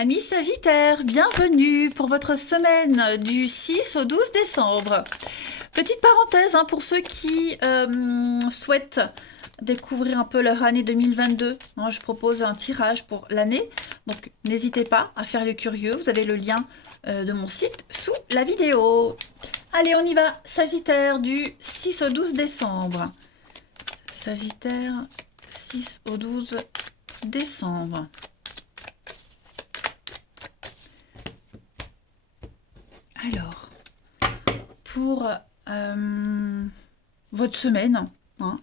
Amis Sagittaires, bienvenue pour votre semaine du 6 au 12 décembre. Petite parenthèse pour ceux qui souhaitent découvrir un peu leur année 2022. Je propose un tirage pour l'année, donc n'hésitez pas à faire le curieux. Vous avez le lien de mon site sous la vidéo. Allez, on y va. Sagittaire du 6 au 12 décembre. Sagittaire 6 au 12 décembre. Alors, pour votre semaine,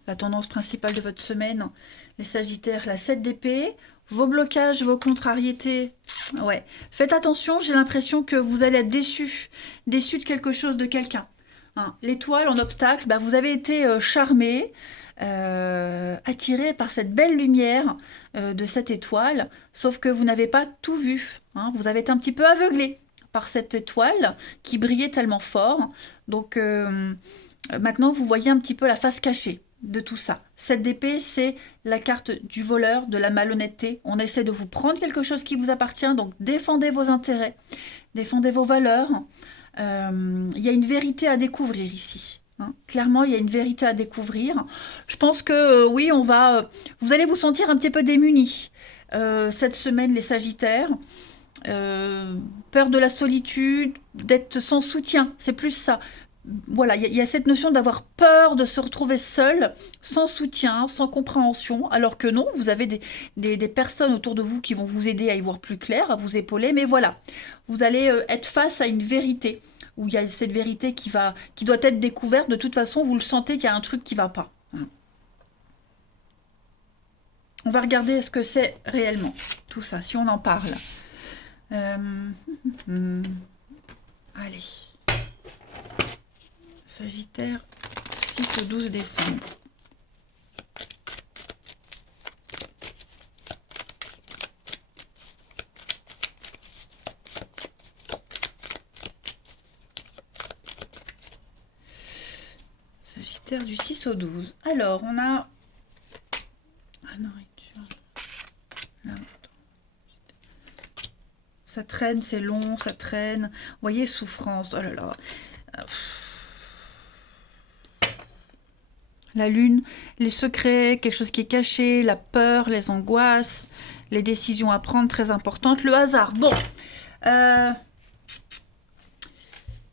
la tendance principale de votre semaine, les Sagittaires, la 7 d'épée, vos blocages, vos contrariétés, ouais. Faites attention, j'ai l'impression que vous allez être déçus de quelque chose, de quelqu'un. L'étoile en obstacle, vous avez été charmé, attiré par cette belle lumière de cette étoile, sauf que vous n'avez pas tout vu, vous avez été un petit peu aveuglé par cette étoile qui brillait tellement fort. Donc maintenant, vous voyez un petit peu la face cachée de tout ça. Cette d'épée, c'est la carte du voleur, de la malhonnêteté. On essaie de vous prendre quelque chose qui vous appartient, donc défendez vos intérêts, défendez vos valeurs. Il y a une vérité à découvrir ici. Clairement, il y a une vérité à découvrir. Je pense que oui, vous allez vous sentir un petit peu démunis cette semaine, les Sagittaires. Peur de la solitude, d'être sans soutien, c'est plus ça. Voilà, il y a cette notion d'avoir peur de se retrouver seul, sans soutien, sans compréhension, alors que non, vous avez des personnes autour de vous qui vont vous aider à y voir plus clair, à vous épauler, mais voilà, vous allez être face à une vérité, où il y a cette vérité qui doit être découverte. De toute façon, vous le sentez qu'il y a un truc qui ne va pas. On va regarder ce que c'est réellement, tout ça, si on en parle. Allez. Sagittaire, 6 au 12 décembre. Sagittaire du 6 au 12. Alors, on a... Ça traîne, c'est long, ça traîne. Vous voyez, souffrance. Oh là là. La lune, les secrets, quelque chose qui est caché, la peur, les angoisses, les décisions à prendre très importantes, le hasard. Bon. Il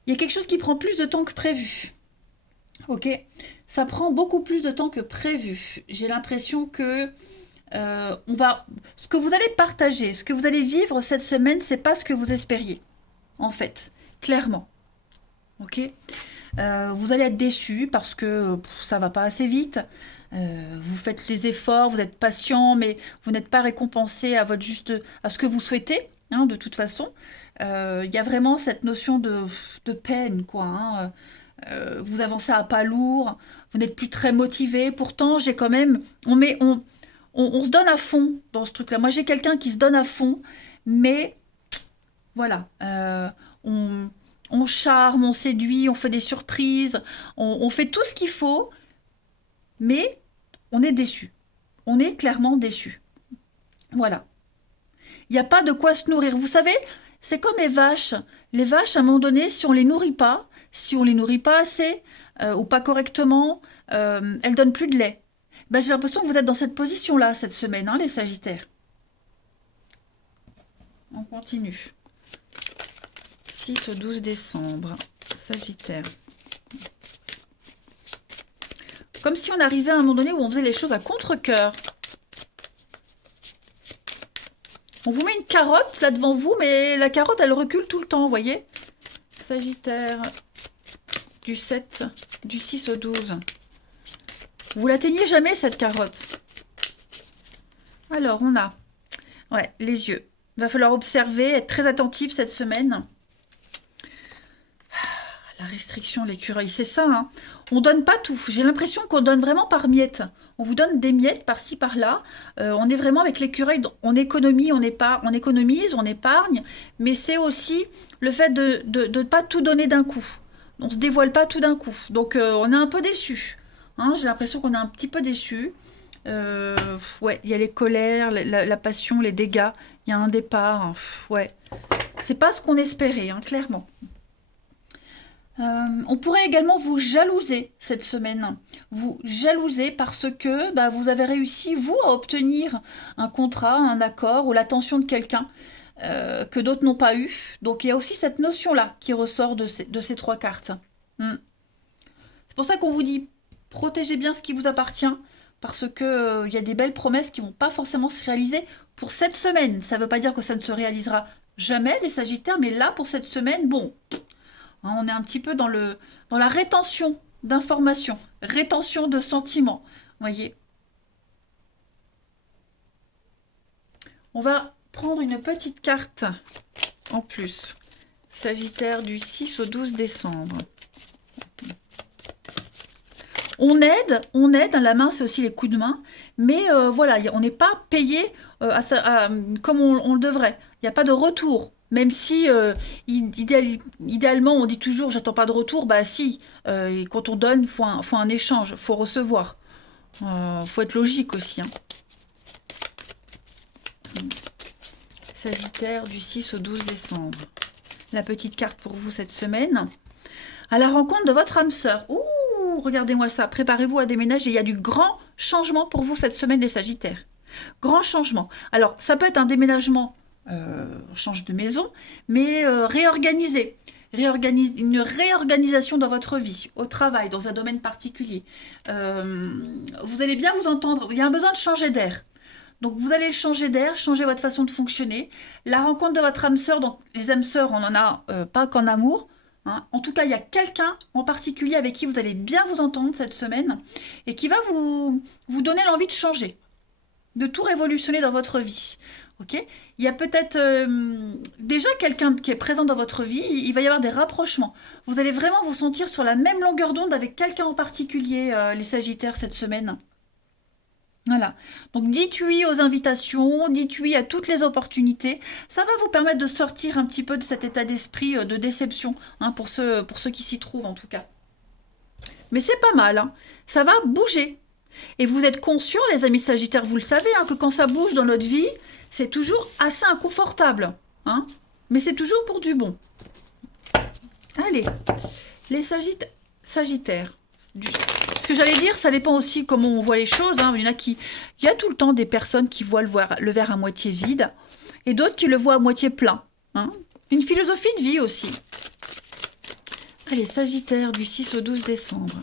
y a quelque chose qui prend plus de temps que prévu. Ok, ça prend beaucoup plus de temps que prévu. J'ai l'impression que ce que vous allez partager, ce que vous allez vivre cette semaine, c'est pas ce que vous espériez, en fait, clairement. Ok, vous allez être déçus parce que ça va pas assez vite. Vous faites les efforts, vous êtes patient, mais vous n'êtes pas récompensé à ce que vous souhaitez. De toute façon, il y a vraiment cette notion de peine, quoi. Vous avancez à pas lourd, vous n'êtes plus très motivé. Pourtant, j'ai quand même, on se donne à fond dans ce truc-là. Moi, j'ai quelqu'un qui se donne à fond, mais voilà, on charme, on séduit, on fait des surprises, on fait tout ce qu'il faut, mais on est déçu. On est clairement déçu. Voilà. Il n'y a pas de quoi se nourrir. Vous savez, c'est comme les vaches. Les vaches, à un moment donné, si on les nourrit pas assez, ou pas correctement, elles donnent plus de lait. J'ai l'impression que vous êtes dans cette position-là cette semaine, les Sagittaires. On continue. 6 au 12 décembre, Sagittaire. Comme si on arrivait à un moment donné où on faisait les choses à contre-cœur. On vous met une carotte là devant vous, mais la carotte, elle recule tout le temps, vous voyez. Sagittaire, du 6 au 12. Vous l'atteignez jamais, cette carotte. Alors, on a les yeux. Il va falloir observer, être très attentif cette semaine. La restriction, l'écureuil, c'est ça. On donne pas tout. J'ai l'impression qu'on donne vraiment par miettes. On vous donne des miettes par-ci, par-là. On est vraiment avec l'écureuil. On économise, on épargne. Mais c'est aussi le fait de ne pas tout donner d'un coup. On ne se dévoile pas tout d'un coup. Donc, on est un peu déçu. J'ai l'impression qu'on est un petit peu déçu. Ouais, il y a les colères, la passion, les dégâts. Il y a un départ. Hein, ouais. C'est pas ce qu'on espérait, hein, clairement. On pourrait également vous jalouser cette semaine. Vous jalouser parce que bah, vous avez réussi, vous, à obtenir un contrat, un accord ou l'attention de quelqu'un que d'autres n'ont pas eu. Donc il y a aussi cette notion-là qui ressort de ces trois cartes. Hmm. C'est pour ça qu'on vous dit protégez bien ce qui vous appartient parce que il y a des belles promesses qui vont pas forcément se réaliser pour cette semaine. Ça ne veut pas dire que ça ne se réalisera jamais, les Sagittaires, mais là, pour cette semaine, bon, hein, on est un petit peu dans la rétention d'informations, rétention de sentiments. Vous voyez. On va prendre une petite carte en plus. Sagittaire du 6 au 12 décembre. On aide, hein, la main c'est aussi les coups de main, mais voilà, on n'est pas payé comme on le devrait. Il n'y a pas de retour, même si idéalement on dit toujours j'attends pas de retour, bah si, et quand on donne, faut un échange, faut recevoir. Faut être logique aussi. Hein. Sagittaire du 6 au 12 décembre. La petite carte pour vous cette semaine. À la rencontre de votre âme sœur. Ouh, regardez-moi ça. Préparez-vous à déménager. Il y a du grand changement pour vous cette semaine, les Sagittaires. Grand changement. Alors, ça peut être un déménagement, on change de maison, mais réorganisé. Une réorganisation dans votre vie, au travail, dans un domaine particulier. Vous allez bien vous entendre. Il y a un besoin de changer d'air. Donc vous allez changer d'air, changer votre façon de fonctionner. La rencontre de votre âme sœur, donc les âmes sœurs, on n'en a pas qu'en amour. Hein. En tout cas, il y a quelqu'un en particulier avec qui vous allez bien vous entendre cette semaine et qui va vous donner l'envie de changer, de tout révolutionner dans votre vie. Ok. Il y a peut-être déjà quelqu'un qui est présent dans votre vie, il va y avoir des rapprochements. Vous allez vraiment vous sentir sur la même longueur d'onde avec quelqu'un en particulier, les Sagittaires, cette semaine. Voilà. Donc dites oui aux invitations, dites oui à toutes les opportunités. Ça va vous permettre de sortir un petit peu de cet état d'esprit de déception, hein, pour ceux qui s'y trouvent en tout cas. Mais c'est pas mal, hein. Ça va bouger. Et vous êtes conscients, les amis Sagittaires, vous le savez, hein, que quand ça bouge dans notre vie, c'est toujours assez inconfortable. Hein, mais c'est toujours pour du bon. Allez, les Sagittaires. Ce que j'allais dire, ça dépend aussi comment on voit les choses. Hein. Il y a tout le temps des personnes qui voient le verre à moitié vide et d'autres qui le voient à moitié plein. Hein. Une philosophie de vie aussi. Allez, Sagittaire du 6 au 12 décembre.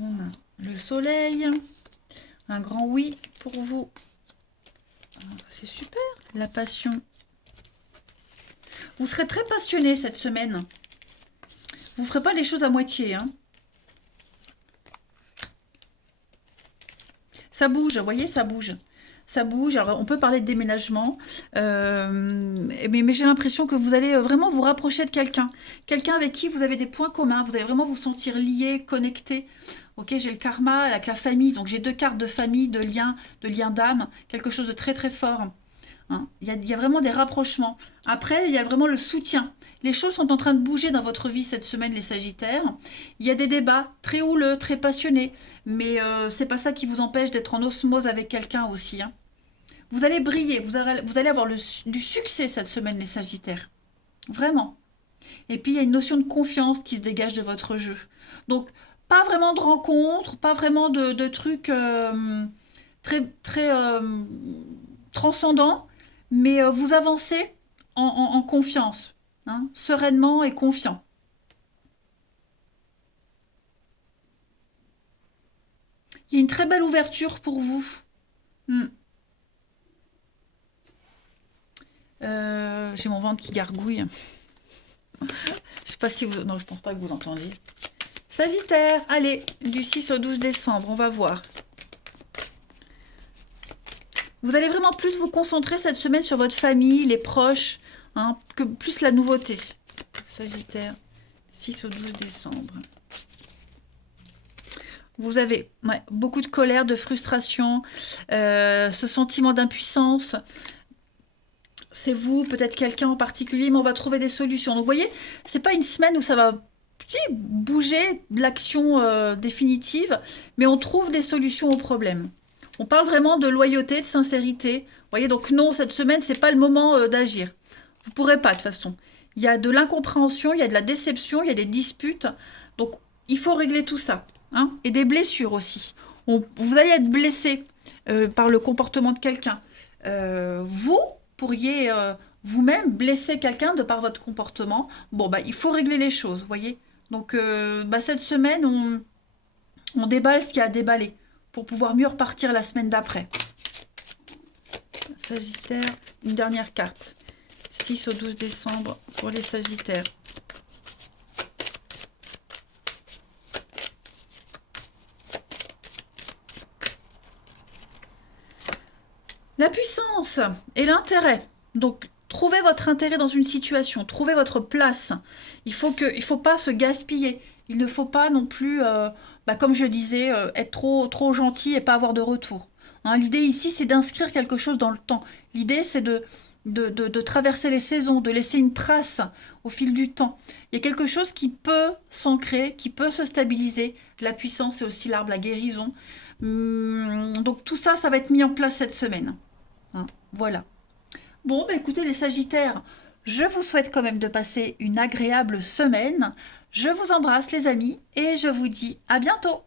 On a le soleil. Un grand oui pour vous. C'est super. La passion. Vous serez très passionné cette semaine. Vous ne ferez pas les choses à moitié. Hein. Ça bouge, vous voyez, ça bouge. Ça bouge. Alors, on peut parler de déménagement. Mais j'ai l'impression que vous allez vraiment vous rapprocher de quelqu'un. Quelqu'un avec qui vous avez des points communs. Vous allez vraiment vous sentir lié, connecté. Ok, j'ai le karma avec la famille. Donc, j'ai deux cartes de famille, de lien d'âme. Quelque chose de très, très fort. Hein. Il y a vraiment des rapprochements. Après, il y a vraiment le soutien. Les choses sont en train de bouger dans votre vie cette semaine, les Sagittaires. Il y a des débats très houleux, très passionnés, mais c'est pas ça qui vous empêche d'être en osmose avec quelqu'un aussi. Hein. Vous allez briller, vous allez avoir du succès cette semaine, les Sagittaires. Vraiment. Et puis, il y a une notion de confiance qui se dégage de votre jeu. Donc, pas vraiment de rencontres, pas vraiment de trucs très, très transcendants, mais vous avancez en confiance, hein, sereinement et confiant. Il y a une très belle ouverture pour vous. Hmm. J'ai mon ventre qui gargouille. Je sais pas si vous... Non, je pense pas que vous entendez. Sagittaire, allez, du 6 au 12 décembre, on va voir. Vous allez vraiment plus vous concentrer cette semaine sur votre famille, les proches, hein, que plus la nouveauté. Sagittaire, 6 au 12 décembre. Vous avez beaucoup de colère, de frustration, ce sentiment d'impuissance. C'est vous, peut-être quelqu'un en particulier, mais on va trouver des solutions. Donc vous voyez, c'est pas une semaine où ça va bouger de l'action définitive, mais on trouve des solutions aux problèmes. On parle vraiment de loyauté, de sincérité. Vous voyez, donc non, cette semaine, c'est pas le moment d'agir. Vous pourrez pas, de toute façon. Il y a de l'incompréhension, il y a de la déception, il y a des disputes. Donc, il faut régler tout ça. Hein, et des blessures aussi. Vous allez être blessé par le comportement de quelqu'un. Vous pourriez vous-même blesser quelqu'un de par votre comportement. Bon, bah, il faut régler les choses, vous voyez. Donc, cette semaine, on déballe ce qu'il y a à déballer pour pouvoir mieux repartir la semaine d'après. Sagittaire, une dernière carte. 6 au 12 décembre pour les Sagittaires. La puissance et l'intérêt. Donc, trouvez votre intérêt dans une situation, trouvez votre place. Il faut pas se gaspiller. Il ne faut pas non plus, comme je disais, être trop gentil et pas avoir de retour. Hein, l'idée ici, c'est d'inscrire quelque chose dans le temps. L'idée, c'est de traverser les saisons, de laisser une trace au fil du temps. Il y a quelque chose qui peut s'ancrer, qui peut se stabiliser. La puissance et aussi l'arbre, la guérison. Donc tout ça, ça va être mis en place cette semaine. Hein, voilà. Bon, écoutez les Sagittaires, je vous souhaite quand même de passer une agréable semaine. Je vous embrasse les amis et je vous dis à bientôt.